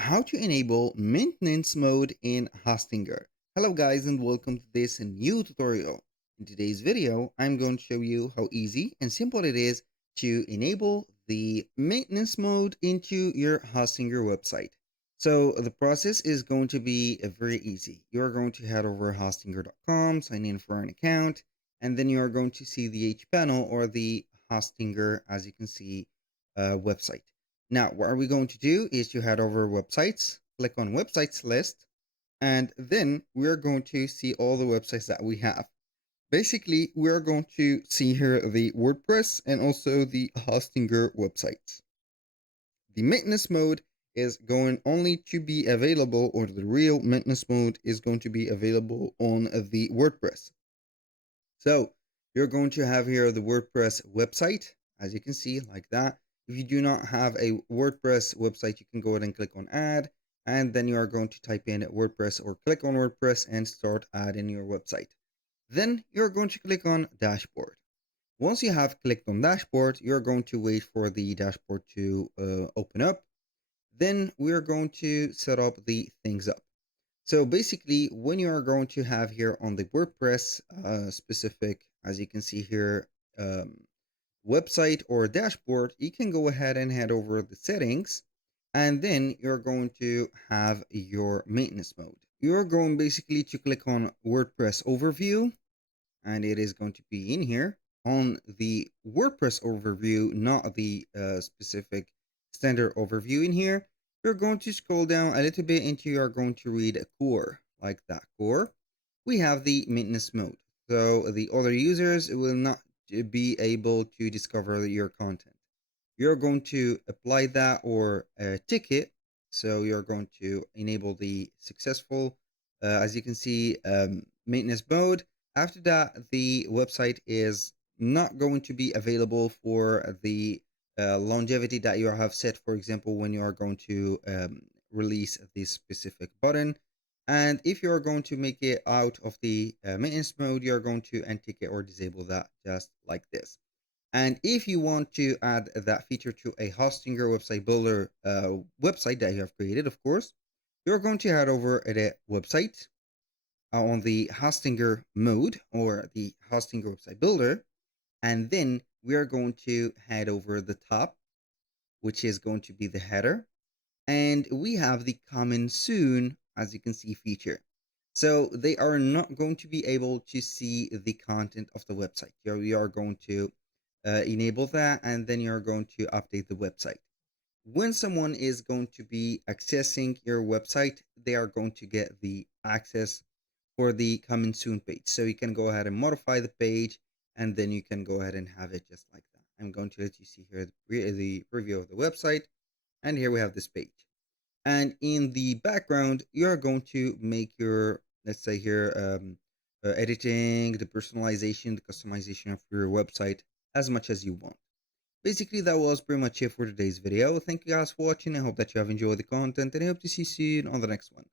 How to enable maintenance mode in Hostinger. Hello guys and welcome to this new tutorial. In today's video, I'm going to show you how easy and simple it is to enable the maintenance mode into your Hostinger website. So the process is going to be very easy. You're going to head over hostinger.com, sign in for an account, and then you are going to see the hPanel or the Hostinger, as you can see, website. Now, what are we going to do is to head over websites, click on websites list, and then we're going to see all the websites that we have. Basically, we're going to see here the WordPress and also the Hostinger websites. The maintenance mode is going only to be available, or the real maintenance mode is going to be available on the WordPress. So you're going to have here the WordPress website, as you can see, like that. If you do not have a WordPress website, you can go ahead and click on add, and then you are going to type in WordPress or click on WordPress and start adding your website. Then you're going to click on dashboard. Once you have clicked on dashboard, you're going to wait for the dashboard to open up. Then we're going to set up the things up. So basically, when you are going to have here on the WordPress specific, as you can see here, um, website or dashboard, you can go ahead and head over the settings, and then you're going to have your maintenance mode. You're going basically to click on WordPress overview, and it is going to be in here on the WordPress overview, not the specific standard overview in here. You're going to scroll down a little bit until you are going to read a core, like that core. We have the maintenance mode. So the other users will not be able to discover your content. You're going to apply that or tick it. So you're going to enable the successful, as you can see, maintenance mode. After that, the website is not going to be available for the longevity that you have set, for example, when you are going to release this specific button. And if you're going to make it out of the maintenance mode, you're going to untick it or disable that just like this. And if you want to add that feature to a Hostinger website builder website that you have created, of course, you're going to head over at a website on the Hostinger mode or the Hostinger website builder. And then we are going to head over the top, which is going to be the header. And we have the coming soon, as you can see, feature. So they are not going to be able to see the content of the website. You are going to enable that, and then you're going to update the website. When someone is going to be accessing your website, they are going to get the access for the coming soon page. So you can go ahead and modify the page, and then you can go ahead and have it just like that. I'm going to let you see here the preview of the website, and here we have this page. And in the background, you're going to make your, let's say here, editing, the personalization, the customization of your website as much as you want. Basically, that was pretty much it for today's video. Thank you guys for watching. I hope that you have enjoyed the content, and I hope to see you soon on the next one.